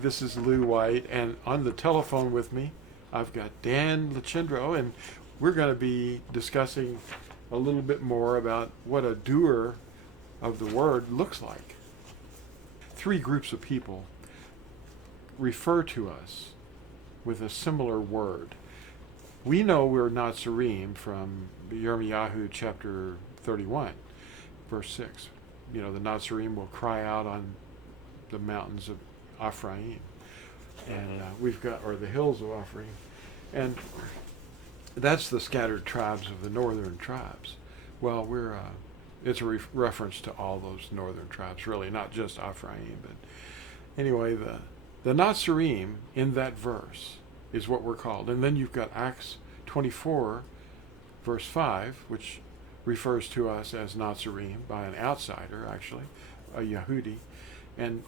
This is Lou White, and on the telephone with me, I've got Dan Lachindro, and we're going to be discussing a little bit more about what a doer of the word looks like. Three groups of people refer to us with a similar word. We know we're Natsarim from Yirmiyahu chapter 31, verse 6. You know, the Natsarim will cry out on the mountains of Ephraim, and we've got, or the hills of Ephraim, and that's the scattered tribes of the northern tribes. Well, it's a reference to all those northern tribes, really, not just Ephraim, but anyway, the Natsarim in that verse is what we're called. And then you've got Acts 24, verse 5, which refers to us as Natsarim by an outsider, actually, a Yehudi. And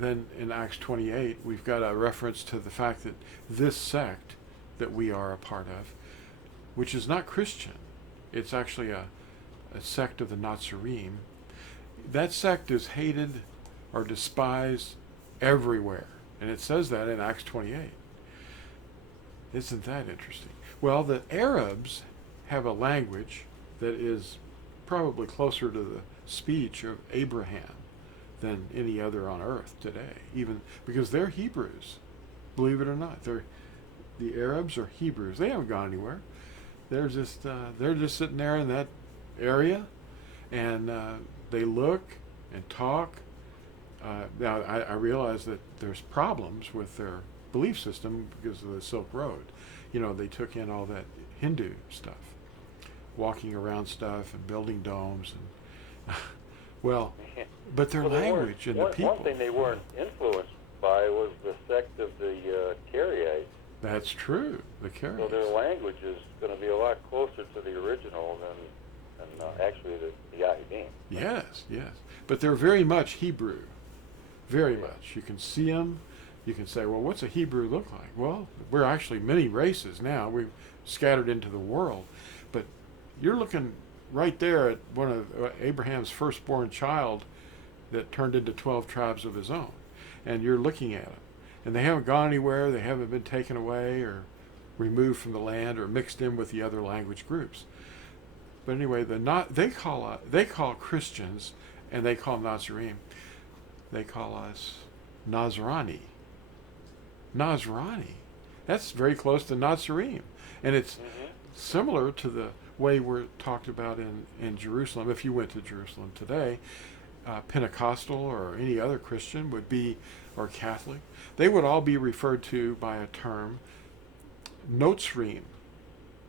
then in Acts 28, we've got a reference to the fact that this sect that we are a part of, which is not Christian, it's actually a sect of the Natsarim. That sect is hated or despised everywhere. And it says that in Acts 28. Isn't that interesting? Well, the Arabs have a language that is probably closer to the speech of Abraham than any other on earth today, even because they're Hebrews, believe it or not. The Arabs are Hebrews. They haven't gone anywhere. They're just sitting there in that area, and they look and talk. Now, I realize that there's problems with their belief system because of the Silk Road. You know, they took in all that Hindu stuff, walking around stuff and building domes, and well, but their language and the people. One thing they weren't influenced by was the sect of the Karaites. That's true, the Karaites. So their language is going to be a lot closer to the original than actually the Yahudim. Yes, yes. But they're very much Hebrew. Very much. You can see them. You can say, well, what's a Hebrew look like? Well, we're actually many races now. We've scattered into the world. But you're looking right there at one of Abraham's firstborn child that turned into 12 tribes of his own. And you're looking at them. And they haven't gone anywhere. They haven't been taken away or removed from the land or mixed in with the other language groups. But anyway, they call Christians, and they call Nazarim, they call us Nazarani. Nazarani. That's very close to Natsarim. And it's similar to the way we're talked about in Jerusalem. If you went to Jerusalem today, Pentecostal or any other Christian would be, or Catholic, they would all be referred to by a term, Notsrim.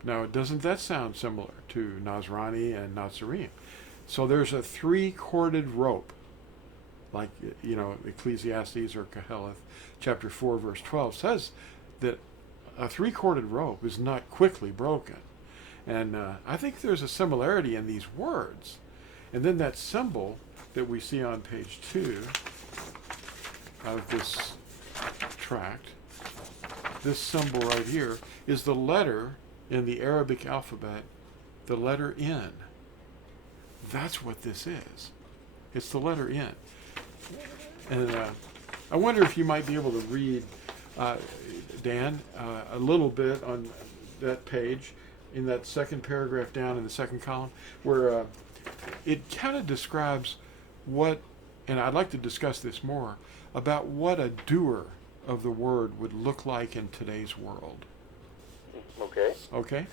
Now, doesn't that sound similar to Nazrani and Natsarim? So there's a three-corded rope, like, you know, Ecclesiastes or Koheleth, chapter 4, verse 12, says that a three-corded rope is not quickly broken. And I think there's a similarity in these words. And then that symbol that we see on page 2 of this tract, this symbol right here, is the letter in the Arabic alphabet, the letter N. That's what this is. It's the letter N. And I wonder if you might be able to read, Dan, a little bit on that page, in that second paragraph down in the second column, where it kind of describes what, and I'd like to discuss this more, about what a doer of the word would look like in today's world. Okay. Okay?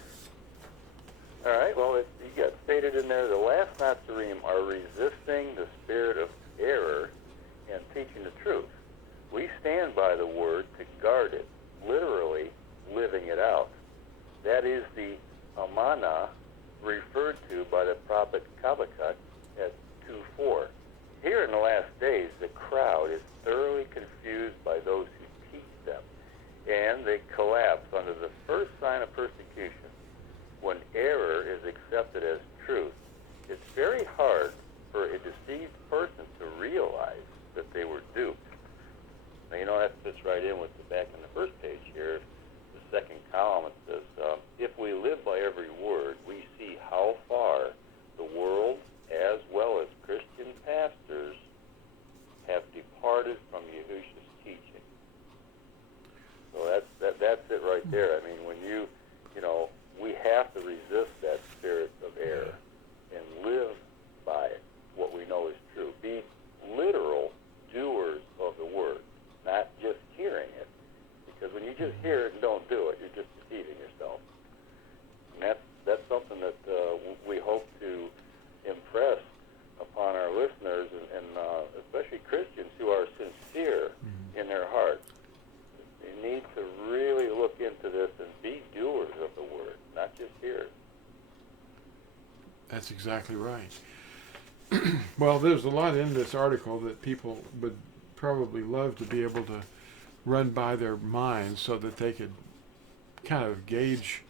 All right. Well, you got stated in there, the last Natsarim are resisting the spirit of error and teaching the truth. We stand by the word to guard it, literally living it out. That is the amana referred to by the prophet Habakkuk at 2:4. Here in the last days, the crowd is thoroughly confused by those who teach them, and they collapse under the first sign of persecution. When error is accepted as truth, it's very hard for a deceived person to realize that they were duped. Now, you know, that fits right in with the back in the first page here, the second column. It says, if we live by every word, we see how far the world, as well as Christian pastors, have departed from Yahusha's teaching. right there. I mean, when we have to resist that spirit of error and live by what we know is true. Be literal doers of the word, not just hearing it. Because when you just hear it and don't do it, you're just deceiving yourself. And that's something that we hope to impress upon our listeners, and especially Christians who are sincere in their heart. They need to really look into this and be doers of the word, not just hearers. That's exactly right. Well, there's a lot in this article that people would probably love to be able to run by their minds so that they could kind of gauge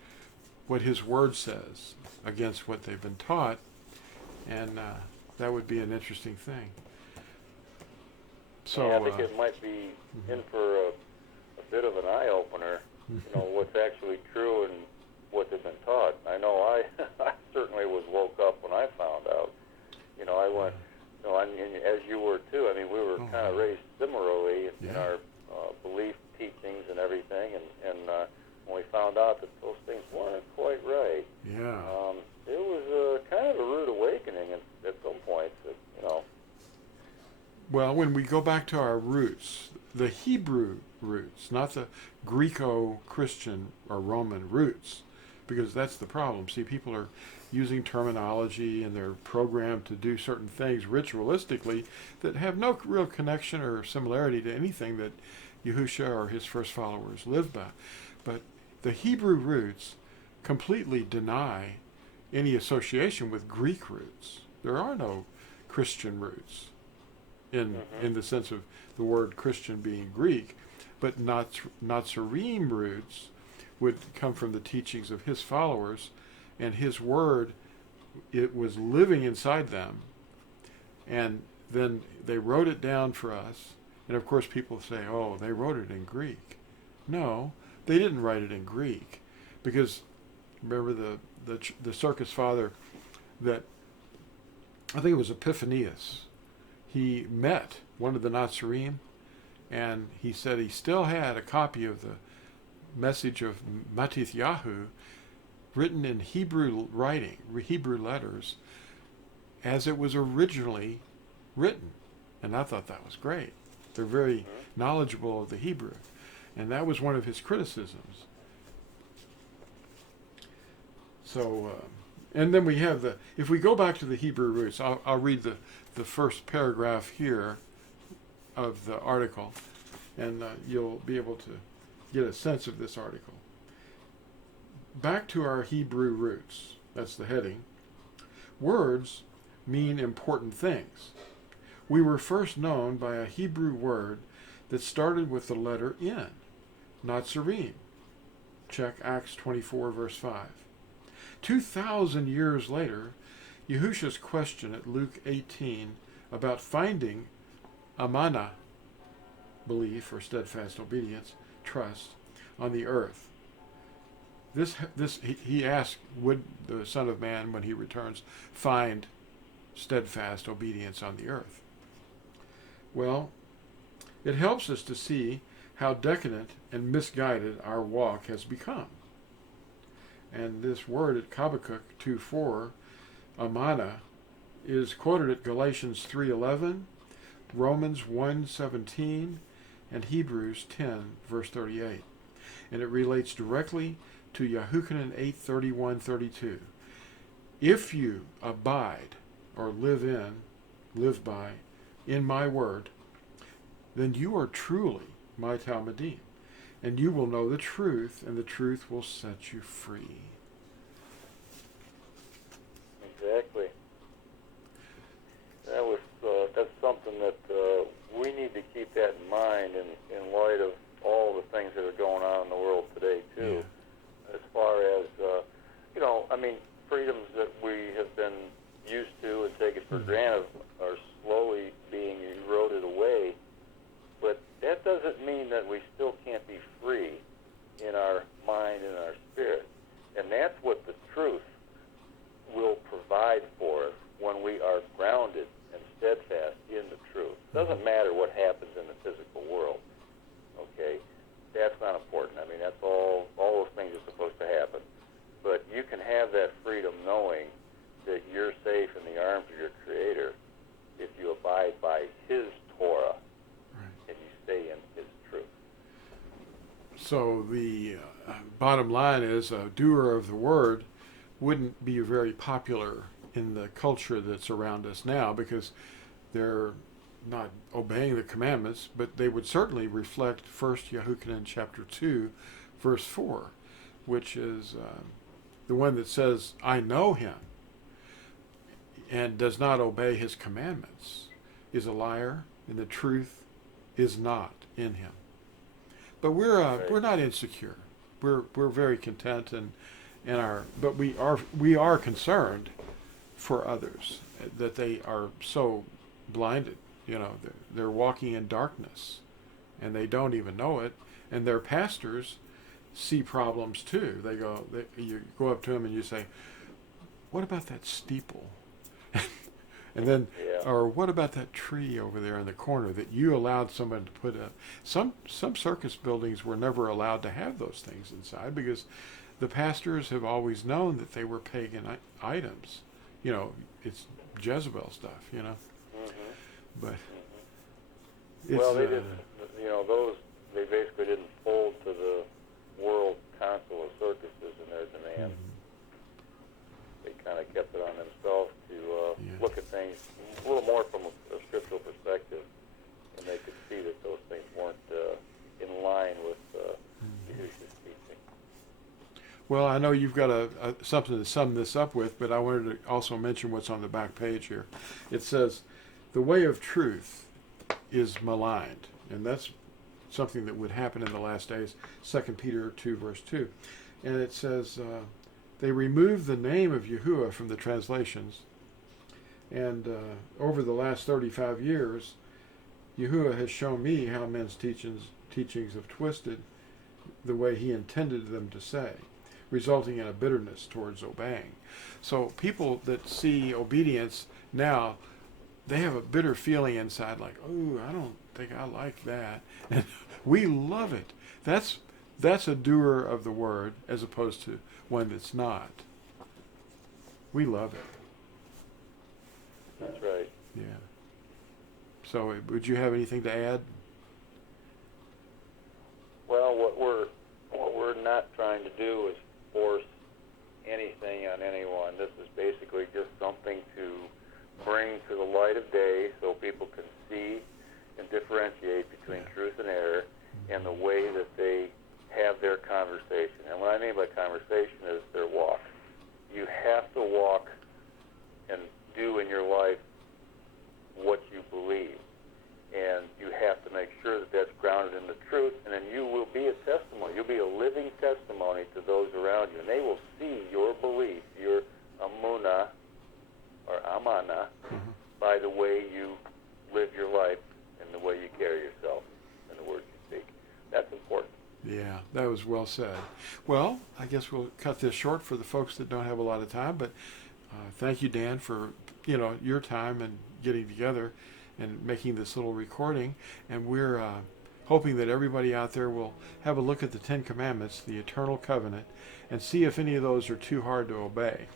what his word says against what they've been taught, and that would be an interesting thing. So yeah, I think it might be in for a bit of an eye-opener, what's actually true and what they've been taught. I know I certainly was woke up when I found out. I went, and as you were too, I mean, we were kind of raised similarly in our belief teachings and everything, and when we found out that those things weren't quite right, it was kind of a rude awakening at some points. Well, when we go back to our roots, the Hebrew roots, not the Greco-Christian or Roman roots, because that's the problem. See, people are using terminology and they're programmed to do certain things ritualistically that have no real connection or similarity to anything that Yahusha or his first followers lived by. But the Hebrew roots completely deny any association with Greek roots. There are no Christian roots in the sense of the word Christian being Greek, but Natsarim roots would come from the teachings of his followers, and his word, it was living inside them, and then they wrote it down for us. And of course people say, oh, they wrote it in Greek. No, they didn't write it in Greek, because remember the circus father that, I think it was Epiphanius, he met one of the Natsarim, and he said he still had a copy of the message of Matithyahu written in Hebrew writing, Hebrew letters, as it was originally written. And I thought that was great. They're very knowledgeable of the Hebrew. And that was one of his criticisms. So, and then we have if we go back to the Hebrew roots, I'll read the first paragraph here of the article, and you'll be able to get a sense of this article. Back to our Hebrew roots, that's the heading. Words mean important things. We were first known by a Hebrew word that started with the letter N, Natsarim. Check Acts 24, verse 5. 2,000 years later, Yahusha's question at Luke 18 about finding amana, belief or steadfast obedience, trust, on the earth. He asked, would the Son of Man, when he returns, find steadfast obedience on the earth? Well, it helps us to see how decadent and misguided our walk has become. And this word at Habakkuk 2:4, amana, is quoted at Galatians 3:11, Romans 1:17, and Hebrews 10, verse 38. And it relates directly to Yahuchanan 8:31-32. If you abide, or live by, in my word, then you are truly my Talmudim, and you will know the truth, and the truth will set you free. Exactly. That's something that we need to keep that in mind in light of all the things that are going on in the world today too. Yeah. As far as freedoms that we have been used to and taken for granted are slowly being eroded away. But that doesn't mean that we still can't be free in our mind and our spirit. And that's what the truth will provide for us when we are grounded and steadfast in the truth. It doesn't matter what happens in the physical world, okay? So the bottom line is a doer of the word wouldn't be very popular in the culture that's around us now because they're not obeying the commandments, but they would certainly reflect 1 Yahushua chapter 2, verse 4, which is the one that says, I know him, and does not obey his commandments, is a liar, and the truth is not in him. But we're not insecure. We're very content but we are concerned for others that they are so blinded. You know, they're walking in darkness, and they don't even know it. And their pastors see problems too. You go up to them and you say, "What about that steeple?" And then, or what about that tree over there in the corner that you allowed someone to put up? Some circus buildings were never allowed to have those things inside because the pastors have always known that they were pagan items. You know, it's Jezebel stuff. You know. But well, they didn't. You know, they basically didn't fold to the world council of circuses in their demand. They kind of kept it on themselves to look at things a little more from a scriptural perspective, and they could see that those things weren't in line with Yahushua's teaching. Well, I know you've got something to sum this up with, but I wanted to also mention what's on the back page here. It says, the way of truth is maligned, and that's something that would happen in the last days, 2 Peter 2, verse 2. And it says, they removed the name of Yahuwah from the translations, and over the last 35 years, Yahuwah has shown me how men's teachings have twisted the way he intended them to say, resulting in a bitterness towards obeying. So people that see obedience now, they have a bitter feeling inside, like, oh, I don't think I like that. And we love it. That's a doer of the word as opposed to one that's not. We love it. That's right. Yeah. So would you have anything to add? Well, what we're not trying to do is force anything on anyone. This is basically just something to bring to the light of day so people can see and differentiate between truth and error and the way that they have their conversation. And what I mean by conversation is their walk. You have to walk and do in your life what you believe. And you have to make sure that that's grounded in the truth, and then you will be a testimony. You'll be a living testimony to those around you, and they will see your belief, your amunah, or amana, by the way you live your life and the way you carry yourself and the words you speak. That's important. Yeah, that was well said. Well, I guess we'll cut this short for the folks that don't have a lot of time, but thank you, Dan, for your time and getting together and making this little recording. And we're hoping that everybody out there will have a look at the 10 Commandments, the Eternal Covenant, and see if any of those are too hard to obey.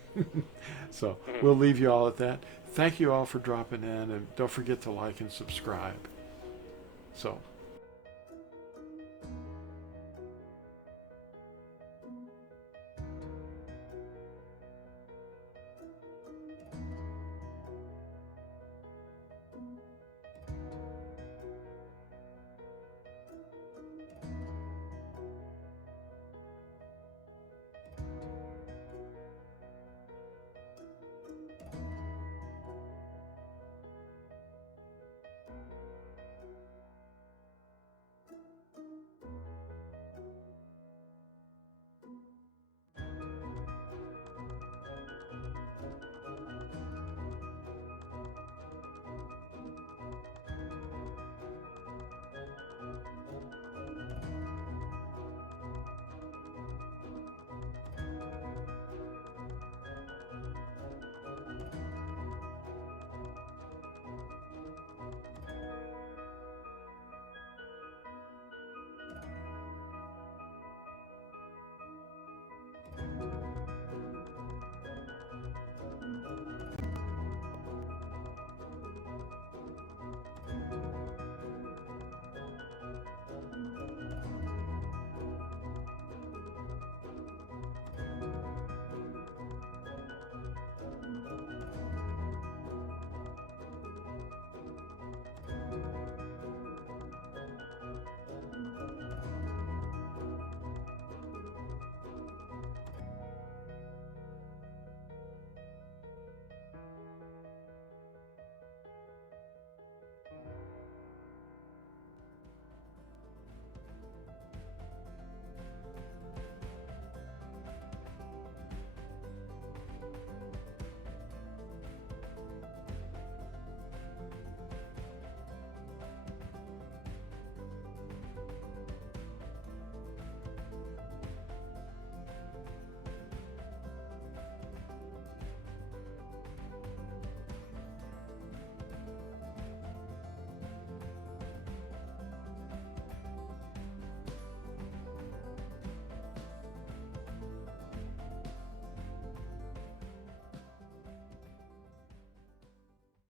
So we'll leave you all at that. Thank you all for dropping in, and don't forget to like and subscribe. So